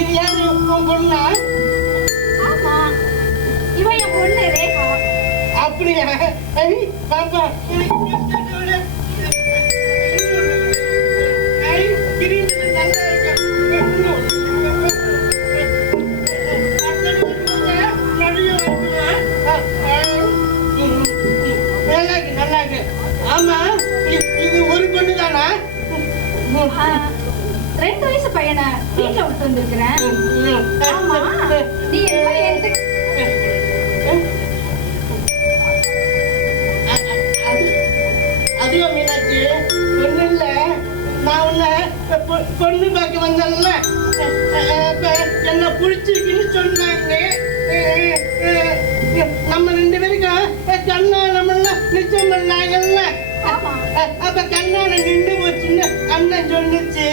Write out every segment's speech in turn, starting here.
இது யாரு உன் பொண்ணா? ஆமா, இவன் என் பொண்ணு ரேகா. அப்படியா? பாப்பா ஆமா, இது ஒரு பொண்ணு தானா? 2 வயசு பையனை வீட்டுல விட்டு வந்திருக்கிறேன். ஆமா, நீ என்ன என்கிட்ட அதுவா மீனாட்சி? ஒண்ணு இல்ல, நான் உன்னை பொண்ணு பார்க்க வந்தேன்ல, என்ன புடிச்சிருக்குன்னு சொன்னாங்க. நம்ம 2 பேருக்கும் கண்ணானம்ல நிச்சயம் பண்ணாங்கல்ல. அப்ப கண்ணான நின்று போச்சுன்னு அண்ணன் சொன்னிச்சு.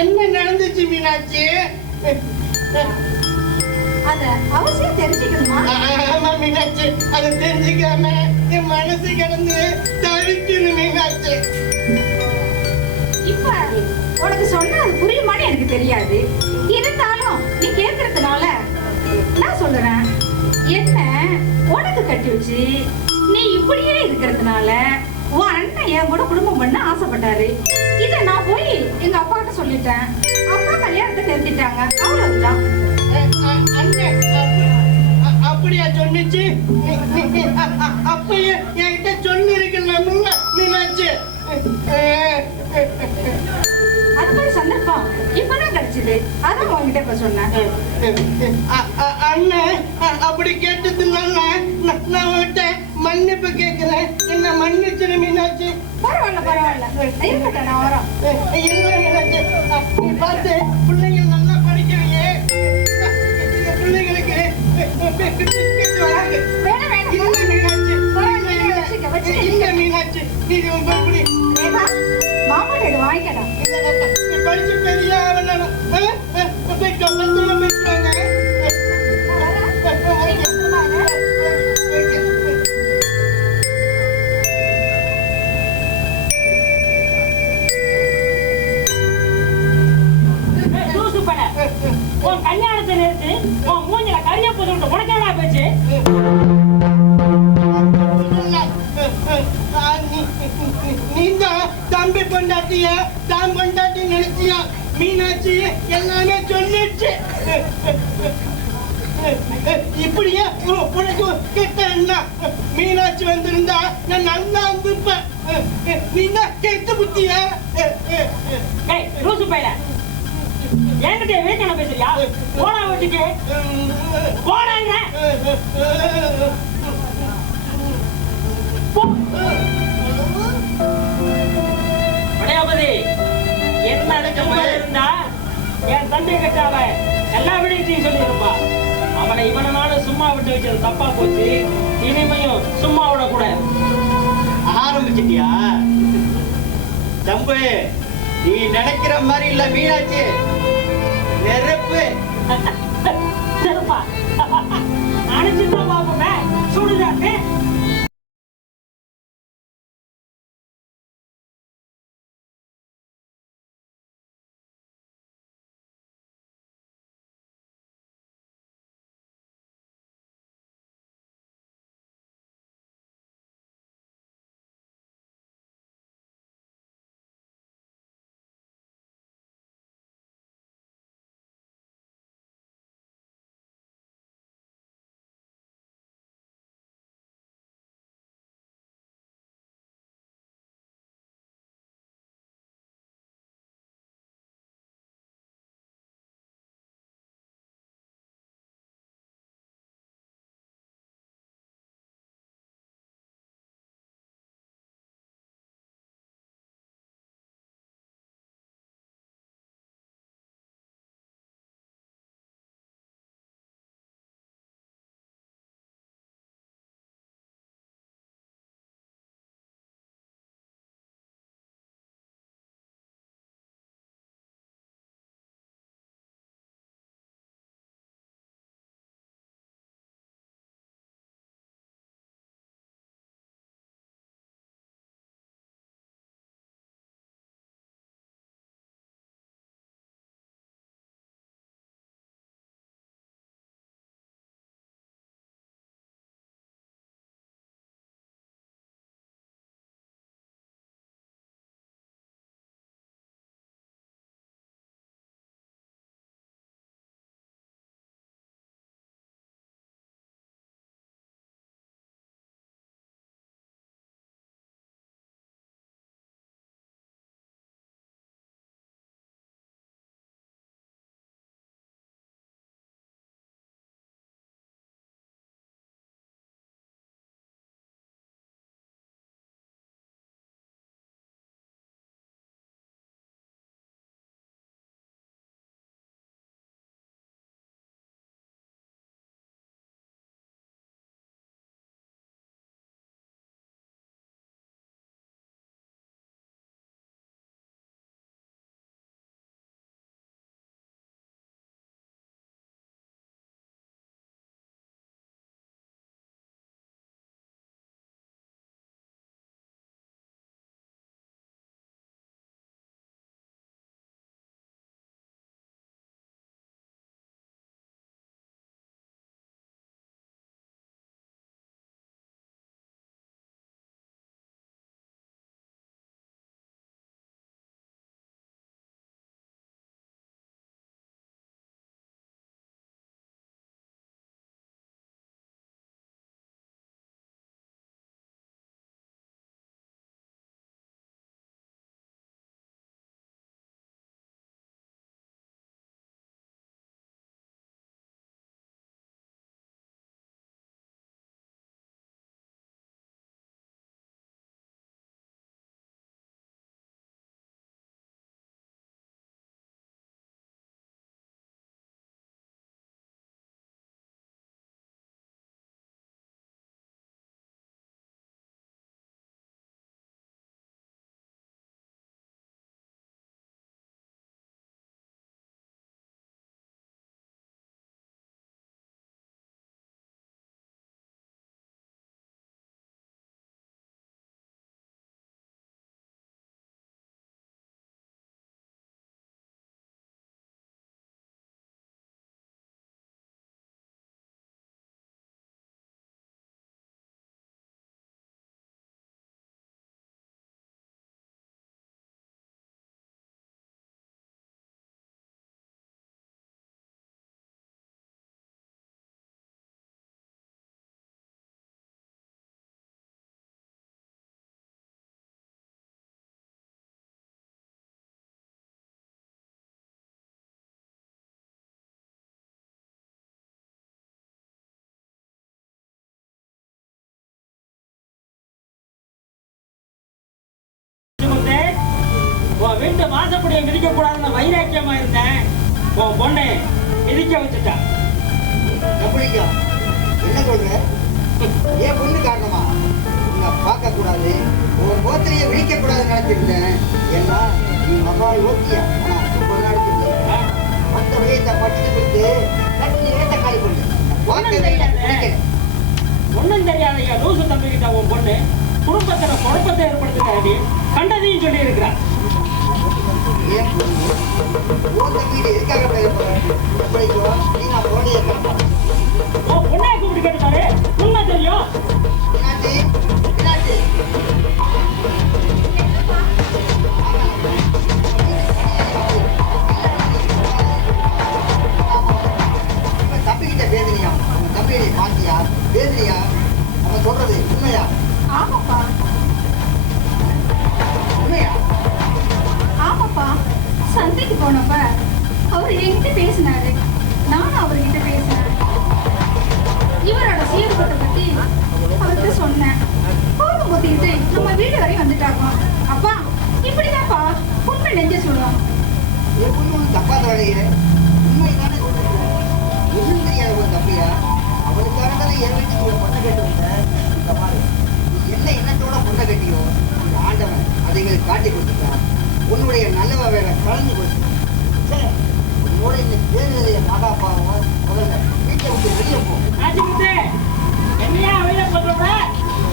என்ன நடந்துச்சு மீனாட்சி? அத அவசியம் தெரிஞ்சுக்கணுமா? ஆமா மீனாட்சி, அதை தெரிஞ்சுக்காம என் மனசு கிடந்து தவிக்கணும் மீனாட்சி. இப்ப உனக்கு சொன்னா அது புரியுமான்னு எனக்கு தெரியாது. இருந்தாலும் நீ கேட்கறதுனால நான் சொல்றேன். என்ன உனக்கு கட்டி வச்சு நீ இப்படியே இருக்கிறதுனால உன் அண்ணன் என் கூட குடும்பம் பண்ண ஆசைப்பட்டாரு. இத நான் போய் எங்க அப்பா கிட்ட சொல்லிட்டேன். அப்பா கல்யாணத்தை நிறுத்திட்டாங்க. அவ்வளவுதான். அண்ணன் அப்படியா சொன்னிச்சு? அப்பயே என்கிட்ட சொல்லி இருக்கலாம்ல மீனாட்சி. அது மாதிரி சந்தர்ப்பம் இப்பதான் கிடைச்சது. அதான் உங்ககிட்ட இப்ப சொன்னேன். அண்ணன் அப்படி கேட்டதுனால நான் உன்கிட்ட மன்னிப்பு கேட்கிறேன். என்ன மன்னிச்சிரு மீனாட்சி. பரவாயில்ல பரவாயில்ல, இருக்கட்டும், நான் வரோம். இல்ல மீனாட்சி, நீ பார்த்து பிள்ளைங்க நல்லா படிக்கிறீங்க. பிள்ளைங்களுக்கு வேணாம் வேணாம், இல்ல மீனாட்சி, வச்சுக்க. மீனாட்சி நீ எப்படி மாமாட்ட இது வாங்கிக்கடா. நீ படிச்சு பெரிய ஆவணம் பத்திரம் பேசுவாங்க. உன் கல்யாணத்தை நிறுத்து, உன் மூஞ்சில கரிய போட்டு உனக்கு என்ன போச்சு? நீதான் தம்பி பொண்டாட்டிய தான் பொண்டாட்டி நினைச்சியா? மீனாட்சி எல்லாமே சொல்லிடுச்சு. இப்படியே உனக்கு கெட்ட என்ன? மீனாட்சி வந்திருந்தா நான் நல்லா இருந்திருப்பேன். நீங்க கெட்ட புத்தியா? லூசு பையல, என்கிட்ட வீட்டு பேசுறியா? போனா வீட்டுக்கு போனாங்க. என்ன இருந்தா என் தந்தை கிட்ட அவன் எல்லா விடயத்தையும் சொல்லியிருப்பா. அவனை இவனால சும்மா விட்டு வச்சது தப்பா போச்சு. இனிமையும் சும்மா விடக்கூடாது. ஆரம்பிச்சிட்டியா தம்பு? நீ நினைக்கிற மாதிரி இல்ல மீனாட்சி. நெருப்பு செருப்பா அணைச்சுதான் பாப்போமே சுடுதாட்டு. அவன் வீட்டு வாசப்படியை மிதிக்க கூடாதுன்னு வைராக்கியமா இருந்தேன். உன் பொண்ணு மிதிக்க வச்சுட்டா. எப்படிங்க என்ன சொல்ற? ஏன் பொண்ணு காரணமா உன்னை பார்க்க கூடாது, உன் முகத்திலேயே விழிக்க கூடாதுன்னு நினைச்சிருந்தேன். ஏன்னா நீ மகா யோக்கியா. ஆனா ரொம்ப நடக்குது மற்ற விடயத்தை பட்டு கொடுத்து கட்டி இடத்தை காலி பண்ணு. ஒன்னும் தெரியாத என் லூசு தம்பிக்கிட்ட உன் பொண்ணு குடும்பத்துல குழப்பத்தை ஏற்படுத்துக்காண்டி கண்டதையும் சொல்லி இருக்கிறார். ஏன் பொண்ணு உன் வீடு எதுக்காக எப்படிக்கோ நீ நான் போனே உன் பொண்ணை கூப்பிட்டு கேட்டுப்பாரு, உண்மை தெரியும். என்னாச்சு என்னாச்சு? தம்பிக்கிட்ட பேசுனியா? உன் தம்பியை நீ பாத்தியா? பேசுனியா? அவன் சொல்றது உண்மையா? ஆமாப்பா உண்மையா? ஆமாப்பா, சந்தைக்கு போனப்ப அவர் என்கிட்ட பேசினாரு, நானும் அவர்கிட்ட பேசினேன். இவரோட சீர்கத்தை பத்தி அவர்கிட்ட சொன்னேன். கோபம் ஊத்திக்கிட்டு நம்ம வீடு வரையும் வந்துட்டாங்க. அப்பா இப்படிதான்ப்பா உண்மை நெஞ்ச சொல்லுவான். என் பொண்ணு ஒன்றும் தப்பாத வேலையே உண்மைதானே சொல்றேன். ஒன்றும் தெரியாத ஒரு தம்பியா? அவளுக்காக தானே என் வீட்டுக்கு ஒரு பொண்ணை கேட்டு வந்தேன். இந்த மாதிரி நீ என்ன எண்ணத்தோட பொண்ணை கட்டியோ இந்த ஆண்டவன் அதை எங்களுக்கு காட்டி கொடுத்துட்டான். உன்னுடைய நல்லவ வேலை கலந்து கொடுத்து சரி உன்னோட இன்னைக்கு பேருடைய மாதா பாவம் முதல்ல வீட்டை விட்டு வெளியே போ. ராஜமுத்து, என்னையா வெளியே போட்டுற?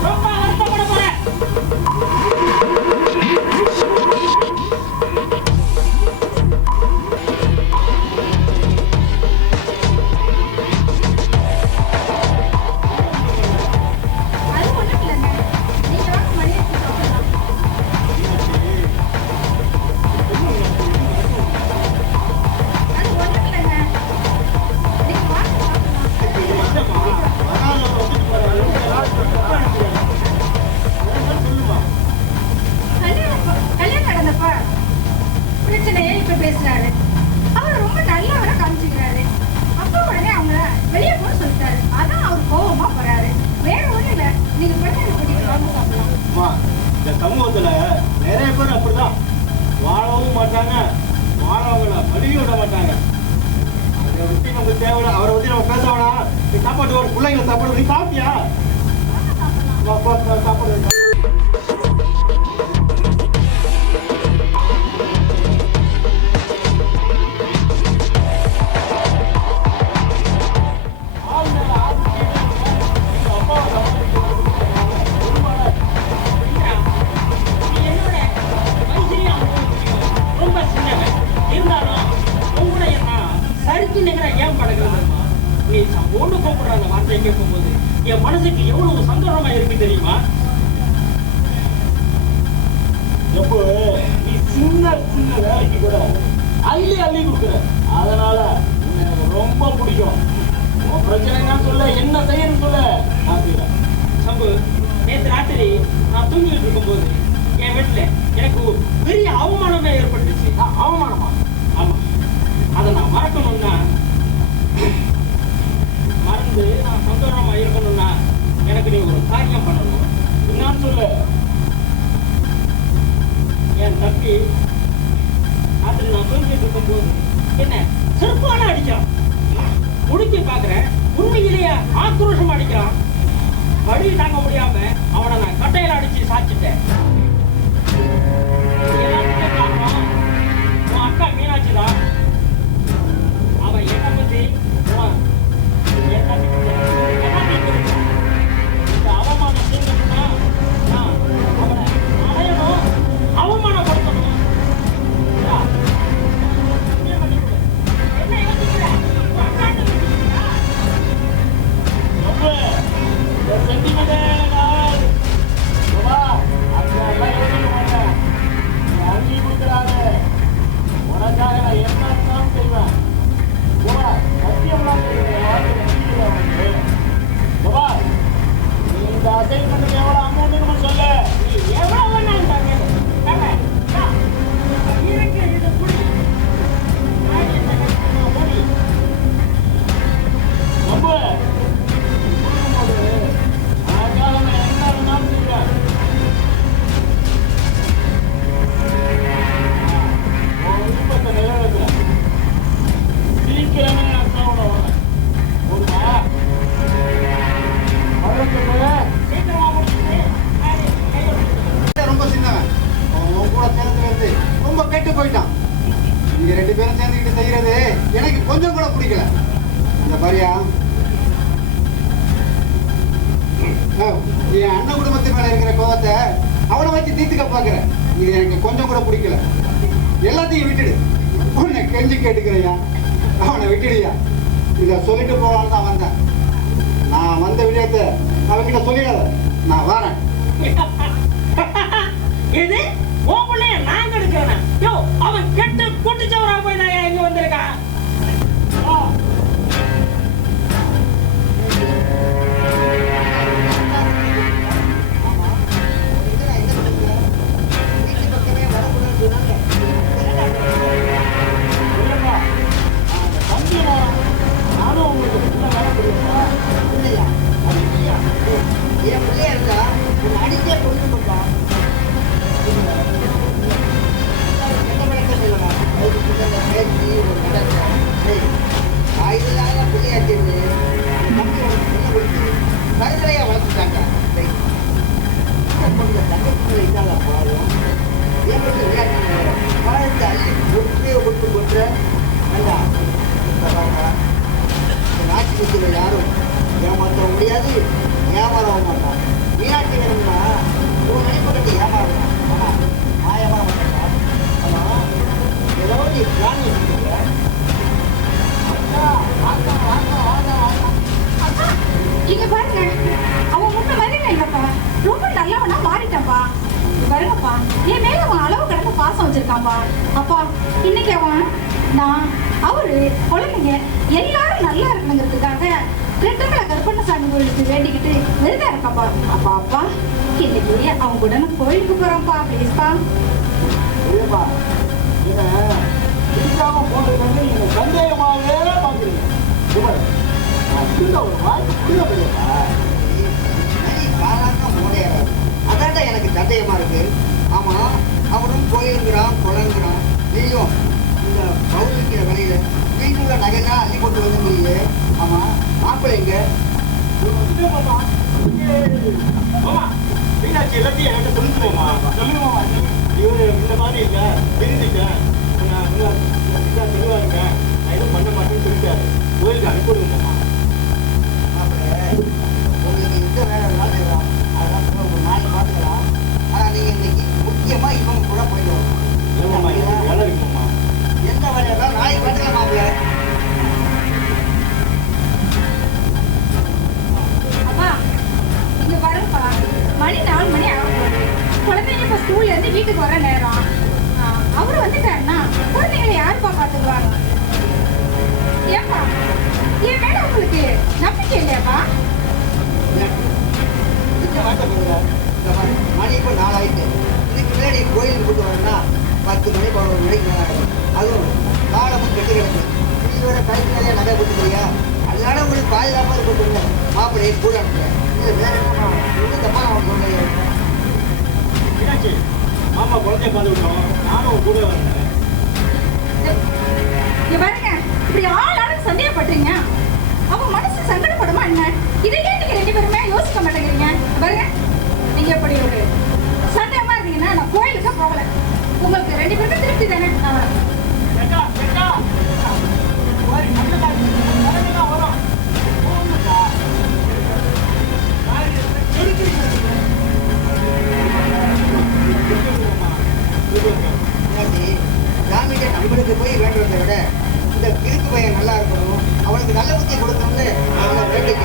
ரொம்ப வருத்தப்பட போறேன். அது ஒண்ணும் இல்லைங்க, நீங்க வாங்க மணி வச்சு சாப்பிடலாம். அது ஒண்ணும் இல்லைங்க, நீங்க வாங்க சாப்பிடலாம். கல்யாணம் நடந்தப்ப பிரச்சனையே இப்ப பேசுறாரு. அவர் ரொம்ப நல்லவரை காமிச்சுக்கிறாரு. அப்ப உடனே அவங்க வெளியே போக சொல்லிட்டாரு. அதான் அவர் கோபமா போறாரு. வேற ஒண்ணும் இல்ல, நீங்க குழந்தைங்க கூட்டிட்டு வாங்க சாப்பிடலாம். அம்மா, இந்த சமூகத்துல நிறைய பேர் அப்படிதான் வாழவும் மாட்டாங்க, வாழவங்களை வழியும் விட மாட்டாங்க. அதை பத்தி நமக்கு தேவை, அவரை பத்தி நம்ம பேச வேணாம். நீ சாப்பாட்டு ஒரு பிள்ளைங்களை சாப்பாடு நீ சாப்பிட்டியா? சாப்பாடு ரொம்ப சின்னவன் இருந்தாலும் உங்களுடைய சரித்து நிகர ஏன் பழகிறதுமா? நீ ஒண்ணு கூப்பிடுற அந்த வார்த்தை கேட்கும்போது என் மனசுக்கு எவ்வளவு சந்தோஷமா இருக்கு தெரியுமா? எப்போ நீ சின்ன சின்ன வேலைக்கு கூட அள்ளி அள்ளி கொடுக்குற, அதனால எனக்கு ரொம்ப பிடிக்கும். உன் பிரச்சனை என்ன சொல்ல, என்ன செய்யணும்னு சொல்ல, நான் செய்யறேன். சம்பு, நேற்று ராத்திரி நான் தூங்கிட்டு இருக்கும்போது என் வீட்டுல எனக்கு ஒரு பெரிய அவமானமே ஏற்பட்டுச்சு. அவமானமா? ஆமா, அதை நான் மறக்கணும்னா, மறந்து நான் சந்தோஷமா இருக்கணும்னா எனக்கு நீ ஒரு காரியம் பண்ணணும். என்னன்னு சொல்லு. என் தம்பி ராத்திரி நான் தூங்கிட்டு இருக்கும்போது என்ன செருப்பான அடிக்கிறான். முடிக்க பாக்குறேன், உண்மையிலேயே ஆக்ரோஷம் அடிக்கிறான். வழி தாங்க முடியாம அவனை நான் கட்டையில அடிச்சு சாச்சிட்டேன். எல்லாத்துக்கும் காரணம் உன் அக்கா மீனாட்சி தான். அவன் என்னை பத்தி என் தம்பி இந்த அவமானம் தீர்க்கணும்னா நான் அவனை அடையணும், அவமானப்படுத்தணும். என்ன யோசிக்கிற? உன் அக்காட்ட யோசிக்கிறா? ரொம்ப சென்டிமெண்ட் அந்த போயிட்டான். நீங்க 2 பேரும் சேர்ந்துக்கிட்டு செய்யறது எனக்கு கொஞ்சம் கூட பிடிக்கல. இந்த பாரியா, என் அண்ணன் குடும்பத்து மேல இருக்கிற கோவத்தை அவனை வச்சு தீர்த்துக்க பாக்குற. இது எனக்கு கொஞ்சம் கூட பிடிக்கல. எல்லாத்தையும் விட்டுடு. உன்னை கெஞ்சி கேட்டுக்கிறையா, அவனை விட்டுடுயா. இதை சொல்லிட்டு போவான்னு தான் வந்தேன். நான் வந்த விஷயத்தை அவன்கிட்ட சொல்லிடாத. நான் வரேன். இது உன் பிள்ளைய நான் கெடுக்கிறேன். யோ, அவன் கெட்டு குட்டிச்சவரா போய் நான் இங்க வந்திருக்கான். நானும் உங்களுக்கு வேலை கொடுப்பா இல்லையா? அது இல்லையா? என் பிள்ளையா இருந்தா உன்னை அடிச்சே கொண்டு போட்டான். என்ன பழக்கம் சொல்லலாம்? பேச்சு ஒரு நடக்கும். இதெல்லாம் பிள்ளையாச்சு தம்பி உனக்கு சொல்ல கொடுத்து கருதலையா வளர்த்துட்டாங்க. தங்கச்சி இல்லாத பாவம் ஏற்பட்டு விளையாட்டு வாழ்த்து அள்ளி கொட்டுற நல்லா நாட்டு குட்டியில யாரும் ஏமாற்ற முடியாது, ஏமாறவும் மாட்டான். மீனாட்சி வேணும்னா ஒரு மணிப்பக்கத்தை ஏமாறலாம். ஆனால் நான் ஏமாற மாட்டேன். ஆனால் ஏதோ நீ பிளான் வச்சுக்கோங்க. இங்க பாருங்க, அவன் முன்ன மாதிரி இல்லப்பா, ரொம்ப நல்லவனா மாறிட்டான்ப்பா. இங்க பாருங்கப்பா, என் மேல அவன் அளவு கடந்த பாசம் வச்சிருக்கான்ப்பா. அப்பா, இன்னைக்கு அவன் நான் அவரு குழந்தைங்க எல்லாரும் நல்லா இருக்கணுங்கிறதுக்காக ரெட்டமலை கருப்பண்ணசாமி கோயிலுக்கு வேண்டிக்கிட்டு விருதா இருக்காப்பா. அப்பா அப்பா, இன்னைக்கு அவன் கூட நான் கோயிலுக்கு போறான்ப்பா. ப்ளீஸ்ப்பா. இல்லைப்பா, நீங்க இதுக்காக போட்டிருக்காங்க. நீங்க சந்தேகமாகவே பார்க்குறீங்க. ஒரு வாய்ப்பு புரியலையா? காலாக்க மூடையாரு அதான்டா எனக்கு சந்தேகமா இருக்கு. ஆமா, அவனும் கோயிலுங்கிறான் குளங்கிறான். நீயும் இந்த பௌர்ணிக்கிற வழியில வீட்டுல நகைலாம் அள்ளி கொண்டு வந்துருக்கீங்க. ஆமா, மாப்பிள்ளை எங்க? மீனாட்சி எல்லாத்தையும் என்கிட்ட சொல்லுங்கம்மா. சொல்லுங்கம்மா. இவரு இந்த மாதிரி இல்ல, தெரிஞ்சுட்டேன். தெளிவா இருக்கேன், நான் எதுவும் பண்ண மாட்டேன்னு சொல்லிட்டாரு. கோயிலுக்கு அனுப்பிவிடுங்கம்மா. உங்களுக்கு எந்த வேலை வேணாலும் செய்யலாம். அதெல்லாம் ஒரு நாளைக்கு பார்த்துக்கலாம். ஆனா நீங்க இன்னைக்கு முக்கியமா இவங்க கூட போயிட்டு இல்லைம்மா, எனக்கு வேலை இருக்கும்மா. எந்த வேலையா இருந்தாலும் நாளைக்கு பார்த்துக்கலாம் மாப்பிள்ளை. அப்பா, இங்க பாருங்கப்பா, மணி 4 மணி ஆகும். குழந்தைங்க இப்ப ஸ்கூல்ல இருந்து வீட்டுக்கு வர நேரம். அவரு வந்துட்டாருன்னா குழந்தைங்களை யாருப்பா பாத்துக்குவாங்க? ஏப்பா, என் மேல உங்களுக்கு நம்பிக்கை இல்லையாப்பா? மணி இப்போ 4 ஆயிட்டு. இதுக்கு முன்னாடி கோயிலுக்கு கூட்டு வரேன்னா 10 மணி 11 மணிக்கு மேலே ஆகும். அதுவும் காலமும் கெட்டு கிடக்கு. இது வர கழுத்து நிறைய நகை கொடுத்துருக்கியா? அதனால உங்களுக்கு பாதுகாப்பாக இருக்கட்டும் மாப்பிள்ளையை கூட அனுப்புறேன். இல்லை வேற என்னமா இன்னும் தப்பா நான் சொல்றேன். மீனாட்சி, மாமா குழந்தைய பார்த்துக்கிட்டோம். நானும் கூட வரேன். இங்க பாருங்க, இப்படி ஆளாளுக்கு சந்தேகப்படுறீங்க. அவன் மனசு சங்கடப்படுமா என்ன? இதையே நீங்க 2 பேருமே யோசிக்க மாட்டேங்கிறீங்க. பாருங்க, நீங்க இப்படி ஒரு சந்தேகமா இருந்தீங்கன்னா நான் கோயிலுக்கு போகல. உங்களுக்கு 2 பேருக்கும் திருப்தி தானே? நான் வரேன். சாமிகிட்ட நம்மளுக்கு போய் வேண்டுவதை விட இந்த கிறுக்கு பையன் நல்லா இருக்கணும், அவனுக்கு நல்ல புத்தி கொடுக்கணும்னு அவனை வேண்டிக்க.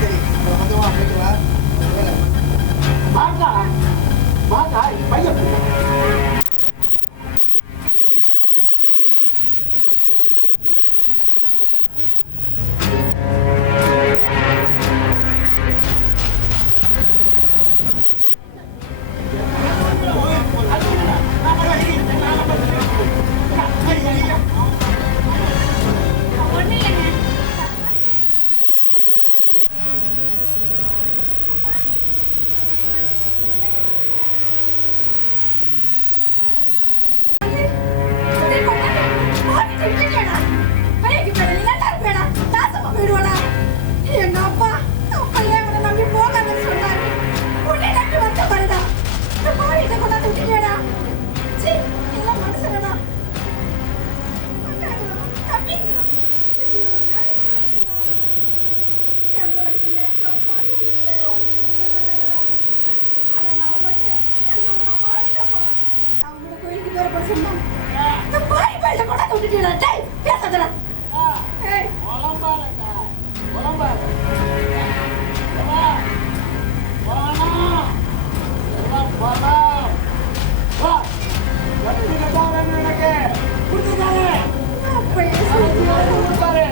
சரி, கொஞ்சமா போயிட்டு வா. பையன் ஒண்ணு இல்லைங்க. எங்க அப்பா அப்பையே அவனை நம்பி போகாதன்னு சொன்னாரு. உன்னை நம்பி வந்த பாருடா. இந்த பாவிட்ட கொண்டாந்து விட்டுட்டேடா. சீ, சொன்னா இந்த பாய் பையில கூட விட்டுட்டீடா. டேய் பேசாதடா. ஏய் உலம்பாதக்கா, உலம்பாத. வா, வானா, வா, வா. கட்டுக்கட்டா வேணும் எனக்கு. கொடுத்துட்டாரு. கொடுத்தாரு.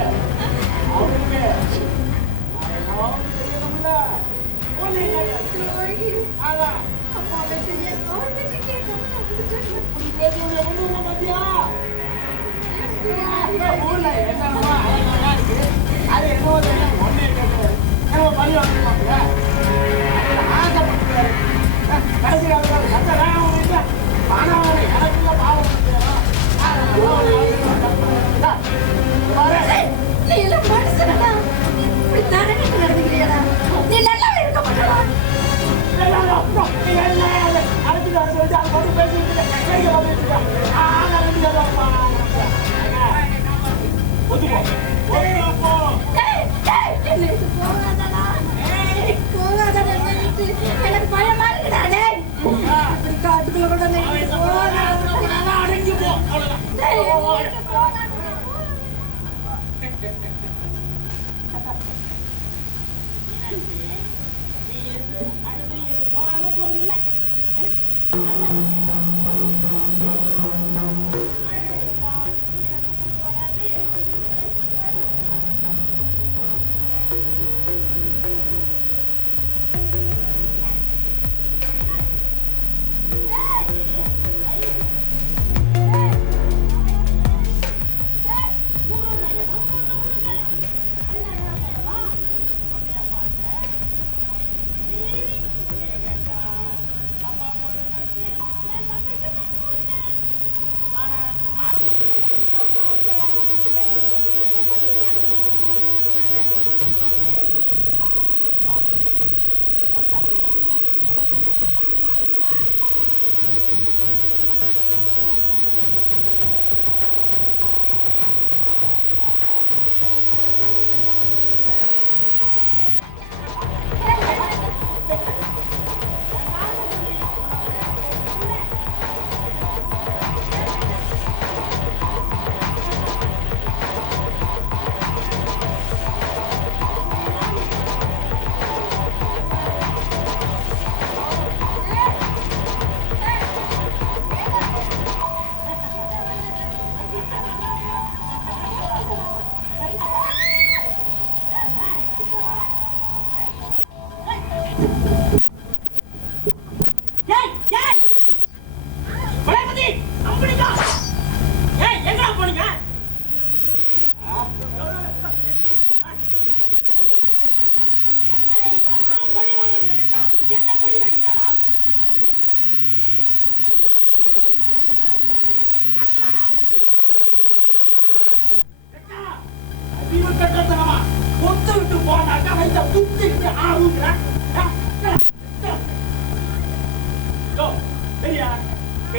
அவருக்கு தெரியணும்ல. அதான் அப்பா வெற்றியே அவர் வெற்றி கேட்காம பேசுறது ஒண்ணுங்க பாத்தியா? ஊர்ல என்னமா அழகா இருக்கு. அது என்னவோ தெரியும் ஒன்னே கேட்கிறாரு. என்னவோ பள்ளி வாங்கிப்பாங்க. அதுல ஆசைப்பட்டுறாரு. கடைசி காலத்துல சத்த வேணாம் உனக்கு. பணம் எனக்குள்ள பாவம் நீ எல்லாம் மனுஷனடா. இப்படி தானே நீ நடந்துக்கிறியடா. நீ நல்லாவே இருக்க மாட்டடா. எனக்கு பயமா இருக்குடா. டேய் இப்படி காட்டுக்குள்ள கூட அடங்கி போ.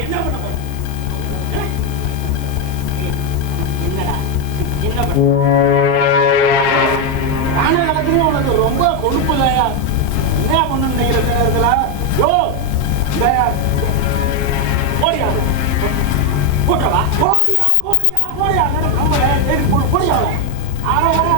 என்ன பண்ண போற? என்னடா என்ன பண்ண? ராணுவ காலத்துல உனக்கு ரொம்ப கொழுப்பு இல்லையா? என்ன பண்ணு நினைக்கிற நேரத்துல? யோ இல்லையா? போடியா போட்டவா போடியா போடியா போடியா நம்ம போடியா ஆரோ வர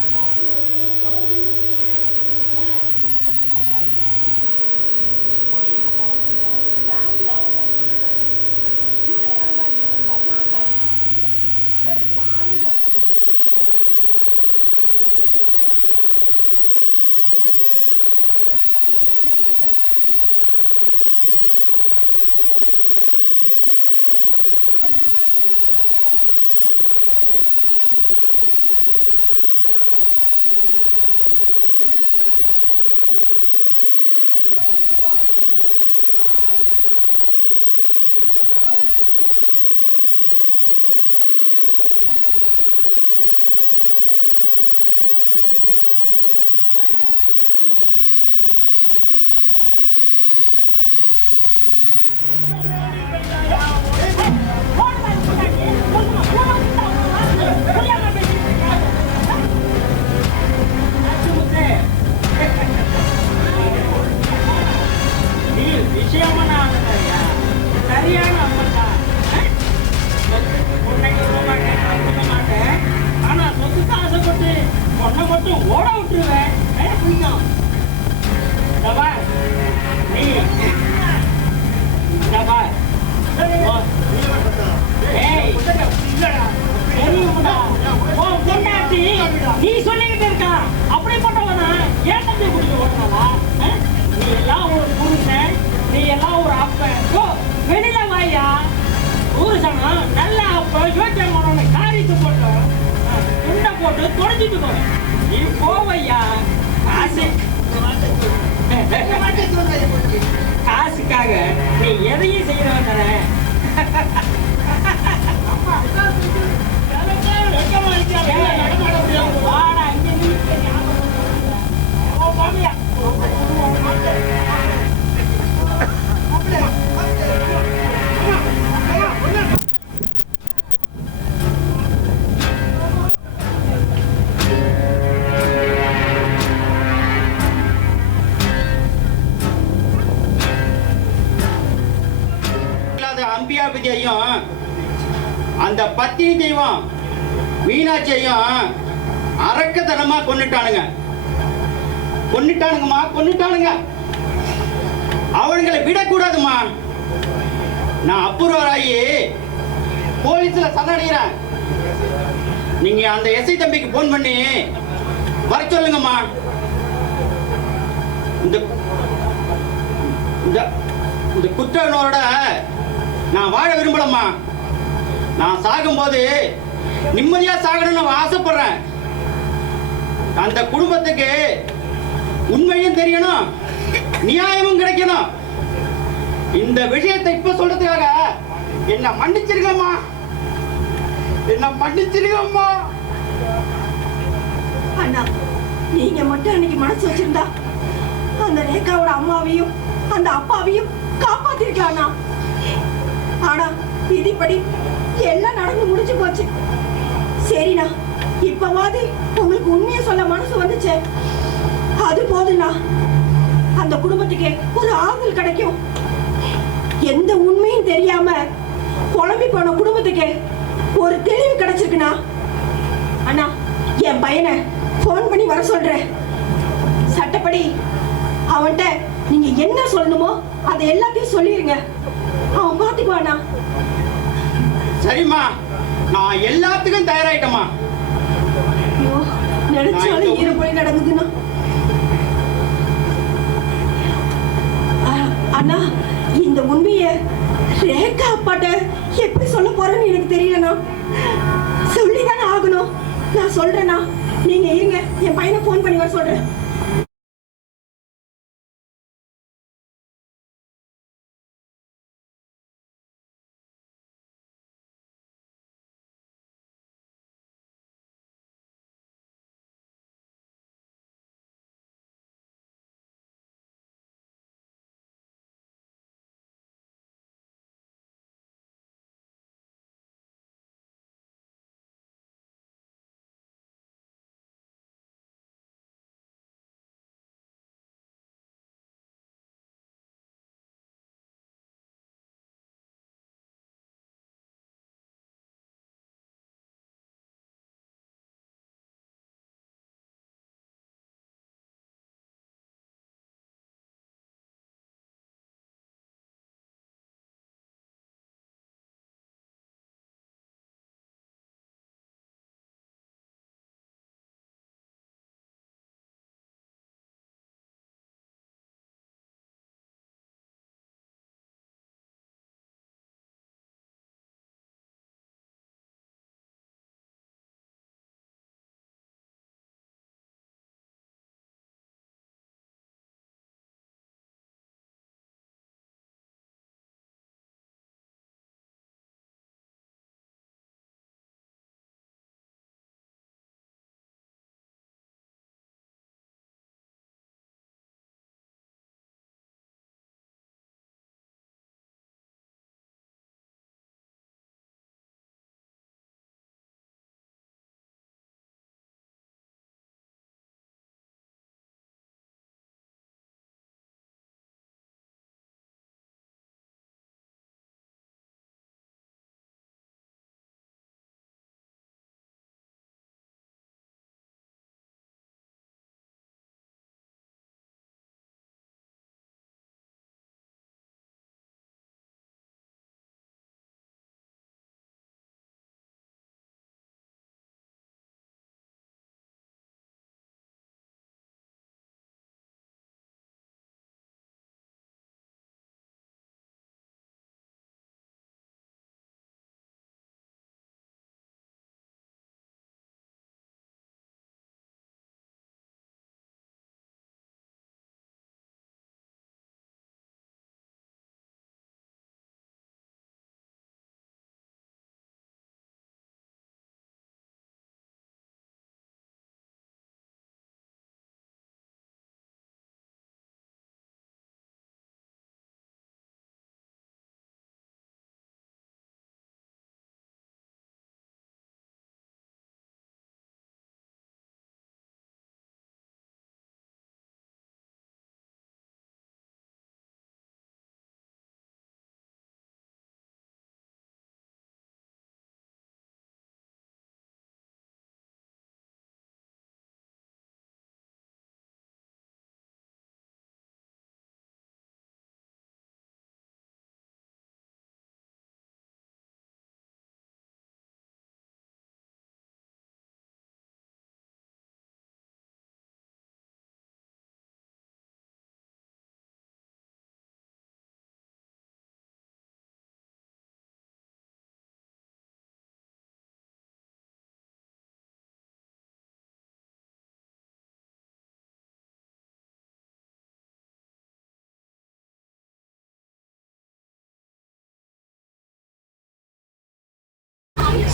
அக்காவுக்கும் ஏற்கனவே தொடர்பு இருந்திருக்கு. அவர் அதை மறந்துருச்சு. கோயிலுக்கு போன போது அந்த சாமியாவது என்ன முடியாது. இவரே ஏன்டா இங்க வந்தா? நான் அக்கா சொல்லி வந்தீங்க. ஏய் சாமியை உள்ள போனா வீட்டு வெளில வந்து பார்த்தா அக்கா வந்து அதெல்லாம் தேடி கீழே இறங்கி கேட்கிறேன். அவர் குழந்தைத்தனமா இருக்காருன்னு நினைக்காத. நம்ம அக்கா வந்தா 2 பிள்ளைகள் குழந்தை எல்லாம் பெற்றிருக்கு. ஆனா அவனால மனசுல நினைச்சிட்டு இருக்கு. 2 பேரும் பஸ் என்ன பெரியப்பா நான் அழைச்சிட்டு போய் நம்ம குடும்பத்துக்கு திருப்பி எல்லாம் வெட்டு வந்து பேரும் அர்த்தமா இருக்கு பெரியப்பா. சரியான அம்மன் உன்னைக்கு மாட்டேன். ஆனா சொத்துக்கு ஆசைப்பட்டு பொண்ணை மட்டும் ஓட விட்டுருவேன். நீ நீ சொல்லிக்கிட்டு இருக்கா அப்படிப்பட்டவனா ஏன் தம்பி குடிக்க ஓடுனாவா? நீ எல்லாம் ஒரு புருஷன், நீ எல்லாம் ஒரு அப்பன். வெளியில வாயா புருஷனா நல்ல அப்ப யோசிச்சவன காரித்து போட்டோம் துண்டை போட்டு தொடச்சிட்டு போ. நீ போவையா காசு காசுக்காக நீ எதையும் செய்யறவன் தானே. அம்பியாபதியையும் அந்த பத்தினி தெய்வம் மீனாட்சியையும் அரக்கத்தனமா கொன்னுட்டானுங்க. அவங்களை விடக்கூடாதுமா. நான் அப்புறவாயி போலீஸ்ல சரணடைகிறேன். நீங்க அந்த எஸ்ஐ தம்பிக்கு போன் பண்ணி வர சொல்லுங்கம்மா. இந்த குற்றவாளியோட நான் வாழ விரும்பலம்மா. நான் சாகும்போது நிம்மதியா சாகணும்னு ஆசைப்படுறேன். அந்த குடும்பத்துக்கு உண்மையும் தெரியணும், நியாயமும் கிடைக்கணும். இந்த விஷயத்தை இப்ப சொல்றதுக்காக என்ன மன்னிச்சிருக்கம்மா. அண்ணா, நீங்க மட்டும் அன்னைக்கு மனசு வச்சிருந்தா அந்த ரேகாவோட அம்மாவையும் அந்த அப்பாவையும் காப்பாத்திருக்கலாம். ஆனா விதிப்படி எல்லாம் நடந்து முடிஞ்சு போச்சு. சரிண்ணா, இப்பவாது உங்களுக்கு உண்மையை சொல்ல மனசு வந்துச்சு. அது போதுண்ணா. அந்த குடும்பத்துக்கு ஒரு ஆறுதல் கிடைக்கும். எந்த உண்மையும் தெரியாம குழம்பி போன குடும்பத்துக்கு ஒரு தெளிவு கிடைச்சிருக்குண்ணா. அண்ணா, என் பையனை போன் பண்ணி வர சொல்றேன். சட்டப்படி அவன்கிட்ட நீங்க என்ன சொல்லணுமோ அதை எல்லாத்தையும் சொல்லிருங்க. அவன் பாத்துக்குவானா? சரிம்மா, நான் எல்லாத்துக்கும் தயாராயிட்டேம்மா. ஐயோ, நினைச்சாலும் ஈரப்பொழி நடக்குதுண்ணா. அண்ணா, இந்த உண்மையை ரேகா அப்பாட்ட எப்படி சொல்ல போறேன்னு எனக்கு தெரியலண்ணா. சொல்லிதானே ஆகணும். நான் சொல்றேண்ணா, நீங்க இருங்க, என் பையனை போன் பண்ணி வர சொல்றேன்.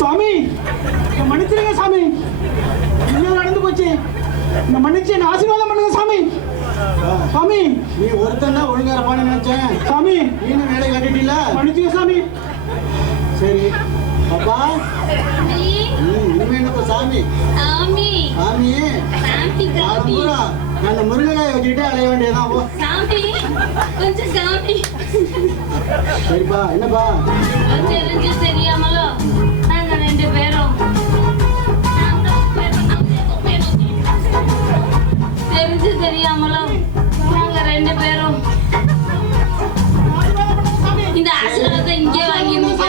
சுவாமி என்னை மன்னிச்சிருங்க சாமி. என்ன நடந்து போச்சு? இந்த மன்னிச்சு என்ன ஆசீர்வாதம் பண்ணுங்க சாமி. சாமி நீ ஒருத்தன் தான் ஒழுங்கா இருப்பான்னு நினைச்சேன். சாமி நீனும் வேலை கட்டிட்டீல. மன்னிச்சுங்க சாமி. சரி அப்பா, சாமி இனிமே என்னப்பா சாமி? சாமி சாமி சாமி காலம் பூரா நான் அந்த முருங்கைக்காயை வச்சுக்கிட்டே அலைய வேண்டியதான். போ. சாமி கொஞ்சம் சாமி சரிப்பா, என்னப்பா? தெரிஞ்சு தெரியாமலோ நாங்க 2 பேரும் தெரிஞ்சு தெரியாமலோ நாங்க 2 பேரும் இந்த ஆசீர்வாதத்தை இங்கே வாங்கிருந்தோம்.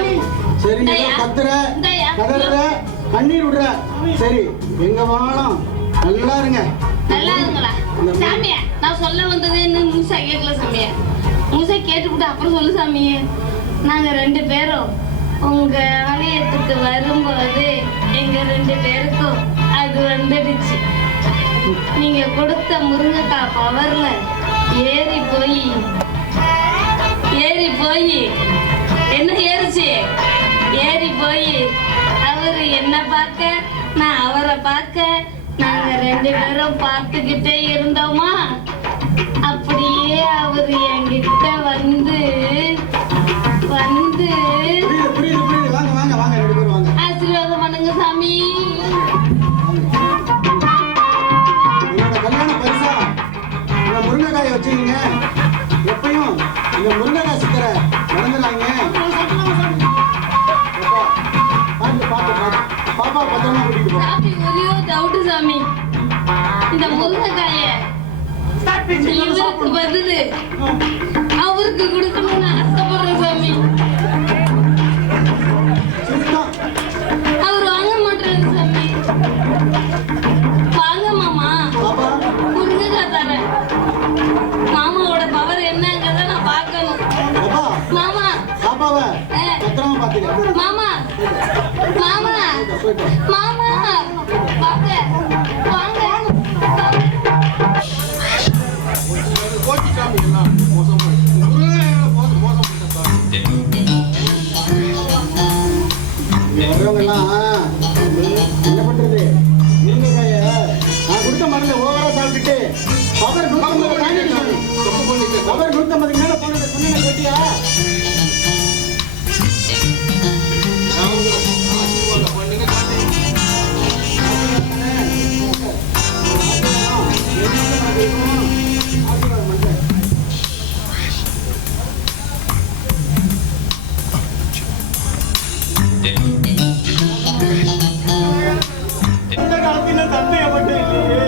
சரி, இந்தாயா. கத்துற இந்தாயா. கதற கண்ணீர் விடுற. சரி, எங்க வாங்கலாம், நல்லா இருங்க. நல்லா இருங்களா சாமியா? நான் சொல்ல வந்தது என்ன முழுசா கேட்கல சாமியா. முழுசா கேட்டுவிட்டு அப்புறம் சொல்லு சாமியே. நாங்க 2 பேரும் உங்க ஆலயத்துக்கு வரும்போது எங்க 2 பேருக்கும் அது வந்துடுச்சு. நீங்க கொடுத்த முருங்கைக்காய் பவர்ல ஏறி போய் என்ன ஏறிச்சு? ஏறி போய் அவரு என்ன பார்க்க, நான் அவரை பார்க்க, நாங்க 2 பேரும் பார்த்துக்கிட்டே இருந்தோமா. அப்படியே அவரு என்கிட்ட வந்து புரியுது புரியுது புரியுது. வாங்க வாங்க வாங்க, 2 பேரும் வாங்க. ஆசீர்வாதம் பண்ணுங்க சாமி. என்னோட கல்யாண பரிசா இந்த முருங்கைக்காயை வச்சுக்கீங்க. எப்பயும் இந்த முருங்கைக்காய் சித்தரை மறந்துடாங்க. பாப்பா பத்திரமா கூட்டிட்டு போ. சாமி ஒரே டவுட் சாமி. இந்த முருங்கைக்காய இவருக்கு பதிலு அவருக்கு கொடுக்கணும்னு ஆசைப்படுறேன் சாமி. சரிதான். அவர் வாங்க மாட்டாரு சாமி. வாங்க மாமா, பாப்பா முருங்கைக்காய் தரேன். மாமாவோட பவர் என்னங்கிறத நான் பார்க்கணும். பாப்பா மாமா பாப்பாவை பத்திரமா பாத்துக்க. மாமா மாமா மாமா வாங்க வாங்க. கோச்சிக்காம எல்லாம் மோசமா வரவங்கெல்லாம் என்ன பண்றது? முருங்கைக்காய நான் கொடுத்த மருந்து ஓவரா சாப்பிட்டுட்டு பவர் 150 பவர் 150 மேல போனது சொன்ன கேட்டியா? இந்த காலத்துல தந்தைய மட்டும் இல்லையே,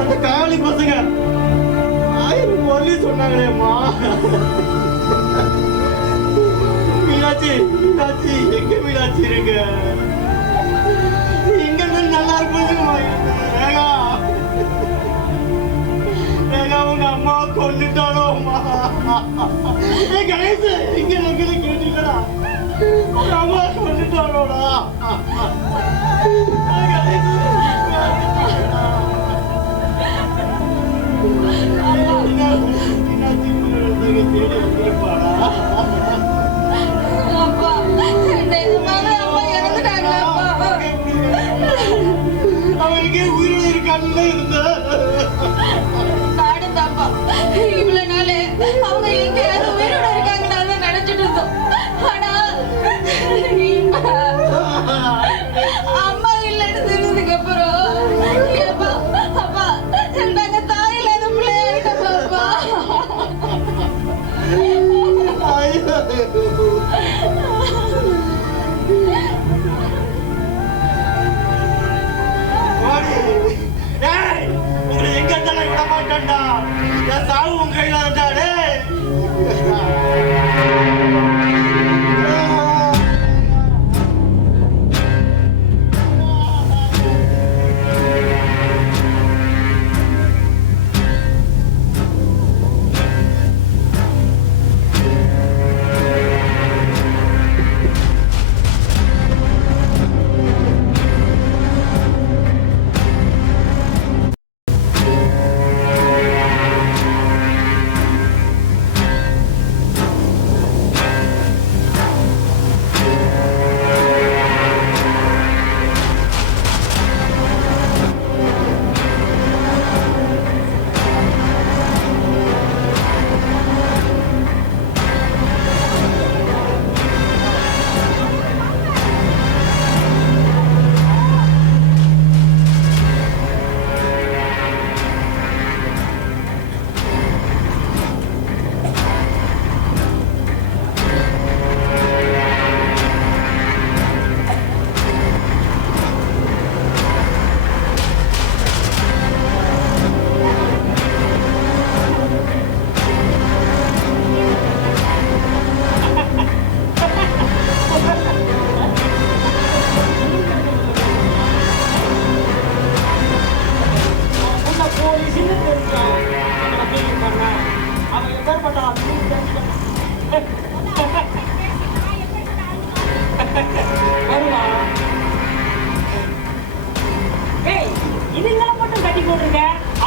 அந்த காவலி பசங்க 1000 பொருளி சொன்னாங்களேம்மா. மீனாட்சி மீனாட்சி எங்க மீனாட்சி இருக்க? இங்க இருந்து நல்லா இருப்பதுமா. ரேகா ரேகா உங்க அம்மா கொண்டுட்டாலோம்மா. கணேஷ் இங்க எங்க கேட்டீங்களா? உங்க அம்மா கொண்டுட்டாலோடா. அப்பா நிஜமாவே அம்மா இறந்துட்டாங்களாப்பா? அவனுக்கே உயிரோடு இருக்கான்னு இருந்த நானும் தாப்பா இவ்வளவு நாள் அவங்க எங்க யாரும் உயிரோட இருக்காங்கன்னு தான் நினைச்சிட்டு இருந்தோம். ஆனா அம்மா இல்லைன்னு தெரிஞ்சதுக்கு அப்புறம் அப்பா அப்பா நாங்க தாய் இல்லாத பிள்ளையாயிட்டோம்ப்பா. உங்களை எங்க இருந்தாலும் விட மாட்டேன்டா. என் சாவு உங்க கையில இருந்தா.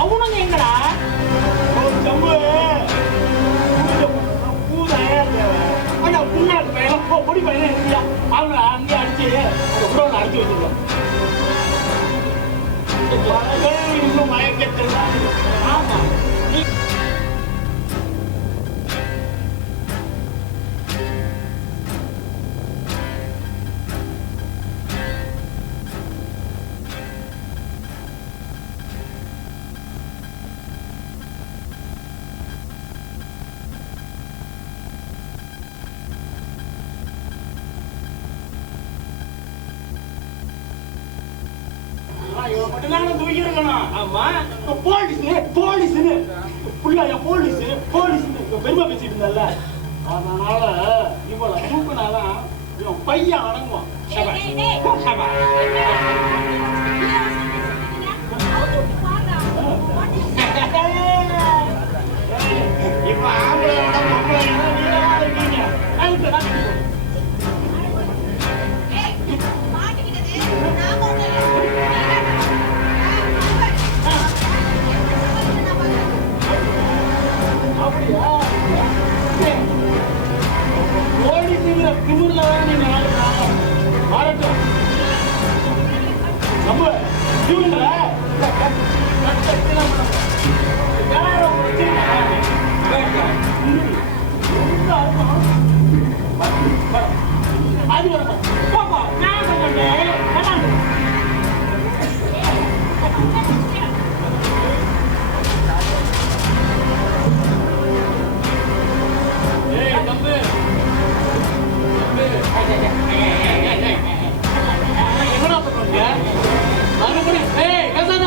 அவனுங்க எங்கடா? ஜம்பு அந்த புண்ணாக்கு பையன் பொடி பையன் இருக்கியா? அவங்கள அங்கேயே அடிச்சு அந்த குடோன்ல அடிச்சு வச்சிருக்கோம். இன்னும் மயக்கத்தில் ஆமா. தூக்கி இருக்கணும். ஆமா. போலீஸ்னு புள்ளைய போலீஸ் பெருமை பேசிட்டு இருந்தல, அதனால இவளை தூக்குனாதான் இவன் பையன் அடங்குவான். இப்ப ஆம்பளையோட பொம்பளை நீங்களா இருக்கீங்க. அதுக்கு தான் அப்படியா? போலீஸுங்கிற திமிர்ல வேற நீங்க வரட்டும். நம்ம இவங்கள அது வரட்டும். பாப்பா நான் சொன்னேன். என்னடா பண்ணுங்க மறுபடியும் பேசாத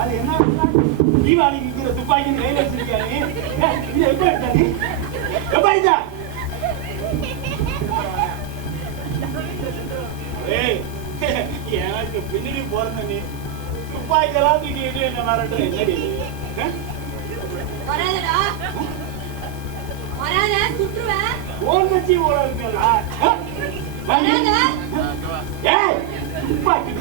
அது என்ன தீபாவளிக்கு இருக்கிற துப்பாக்கி கையில் வச்சிருக்காரு. இது எப்ப எடுத்தாரு? எப்ப எடுத்தா? எனக்கு பின்னாடி போறத நீ துப்பாக்கியெல்லாம் தூக்கிட்டு என்ன வரட்டு என்னடி ஓன் கட்சி ஓட இருக்கா? துப்பாக்கி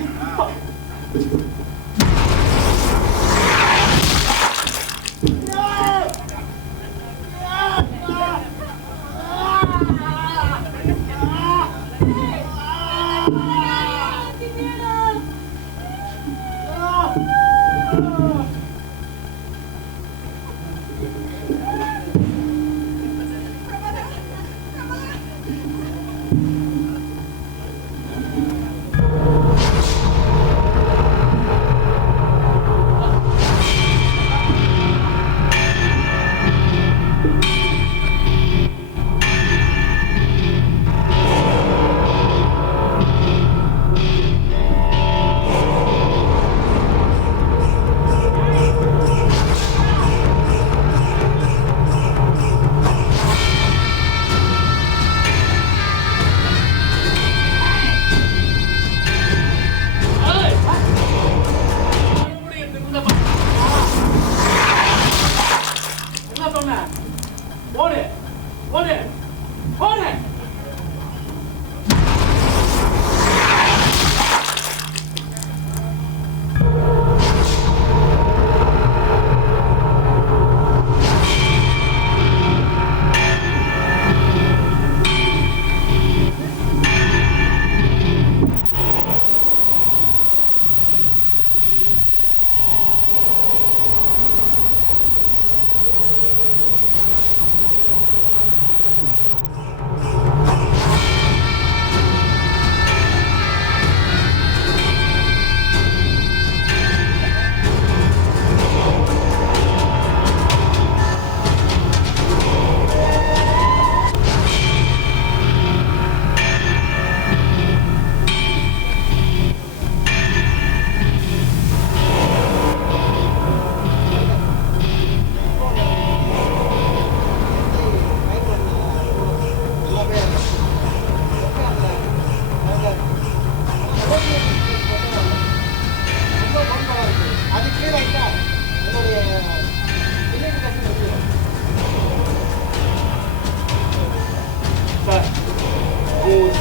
ஓடு ஓடு ஓடு.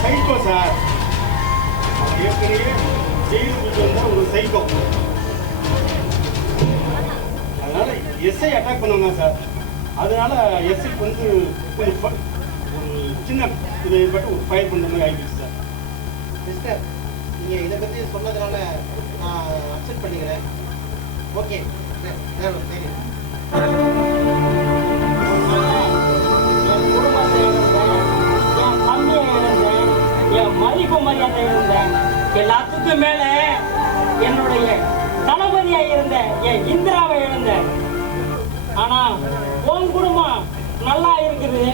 சைக்கோ சார், ஏற்கனவே ஜெயிலுக்கு வந்தா ஒரு சைக்கோ. அதனால எஸ்ஐ அட்டாக் பண்ணுவாங்க சார். அதனால எஸ்ஐக்கு வந்து கொஞ்சம் ஒரு சின்ன இதை பட்டு ஒரு ஃபயர் பண்ணுற மாதிரி ஆகிடுச்சு சார். மிஸ்டர், நீங்கள் இதை பற்றி சொன்னதுனால நான் அக்செப்ட் பண்ணிக்கிறேன். ஓகே, சரி. என் குடும்பத்தை இழந்தேன், என் தம்பியை இழந்தேன், என் மதிப்பு மரியாதை இழந்தேன். எல்லாத்துக்கும் மேல என்னுடைய தளபதியா இருந்த என் இந்திராவை இழந்தேன். ஆனா உன் குடும்பம் நல்லா இருக்குது,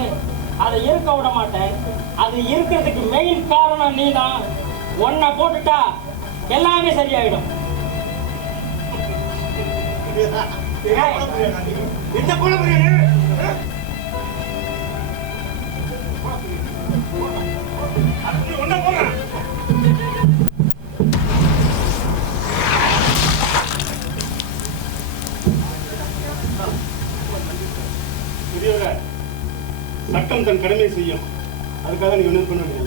அதை இருக்க விட மாட்டேன். அது இருக்கிறதுக்கு மெயின் காரணம் நீ தான். ஒன்ன போட்டுட்டா எல்லாமே சரியாயிடும். இந்த போல ஒன்ன போடுறேன். சட்டம் தன் கடமை செய்யும். அதுக்காக நீ ஒன்றும் பண்ண முடியாது.